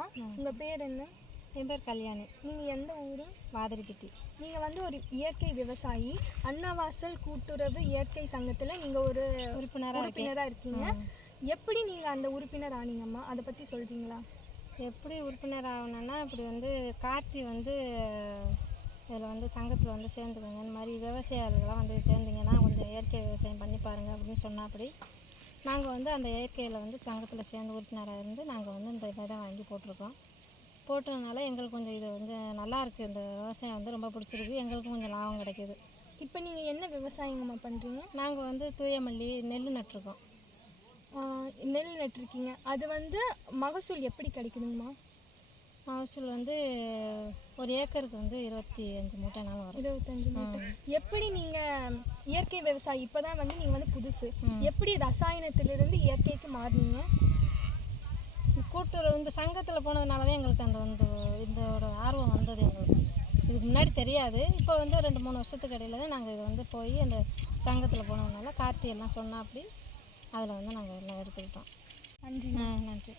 வணக்கம்மா. உங்கள் பேர் என்ன? என் பேர் கல்யாணி. நீங்கள் எந்த ஊர்? வாதிரிப்பட்டி. நீங்கள் வந்து ஒரு இயற்கை விவசாயி. அன்னவாசல் கூட்டுறவு இயற்கை சங்கத்தில் நீங்கள் ஒரு உறுப்பினராக இருக்கீங்க. எப்படி நீங்கள் அந்த உறுப்பினர் ஆனீங்கம்மா, அதை பற்றி சொல்கிறீங்களா? எப்படி உறுப்பினர் ஆகணுன்னா, இப்படி வந்து கார்த்தி வந்து இதில் வந்து சங்கத்தில் வந்து சேர்ந்துக்கோங்க, இந்த மாதிரி விவசாயிகள்லாம் வந்து சேர்ந்திங்கன்னா கொஞ்சம் இயற்கை விவசாயம் பண்ணி பாருங்கள் அப்படின்னு சொன்னால், அப்படி நாங்கள் வந்து அந்த இயற்கையில் வந்து சங்கத்தில் சேர்ந்து உறுப்பினராக இருந்து நாங்கள் வந்து இந்த விதை வாங்கி போட்டிருக்கோம். போட்டதுனால எங்களுக்கு கொஞ்சம் இது கொஞ்சம் நல்லாயிருக்கு. இந்த விவசாயம் வந்து ரொம்ப பிடிச்சிருக்கு. எங்களுக்கும் கொஞ்சம் லாபம் கிடைக்கிது. இப்போ நீங்கள் என்ன விவசாயங்கம்மா பண்ணுறீங்க? நாங்கள் வந்து தூயமல்லி நெல் நட்டுருக்கோம். நெல் நட்டுருக்கீங்க. அது வந்து மகசூல் எப்படி கிடைக்குதுங்கம்மா? மகசூல் வந்து ஒரு ஏக்கருக்கு வந்து 25 மூட்டைனாலும் வரும். 25 மூட்டை. எப்படி நீங்கள் இயற்கை விவசாயி இப்போ தான் வந்து நீங்கள் வந்து புதுசு, எப்படி ரசாயனத்திலிருந்து இயற்கைக்கு மாறினீங்க? கூட்டுறவு இந்த சங்கத்தில் போனதுனால தான் எங்களுக்கு அந்த வந்து இந்த ஒரு ஆர்வம் வந்தது. எங்களுக்கு இதுக்கு முன்னாடி தெரியாது. இப்போ வந்து 2-3 வருஷத்துக்கு இடையில தான் நாங்கள் இது வந்து போய் அந்த சங்கத்தில் போனதுனால கார்த்தி எல்லாம் சொன்னால் அப்படி அதில் வந்து நாங்கள் எல்லாம் எடுத்துக்கிட்டோம். நன்றி. நன்றி.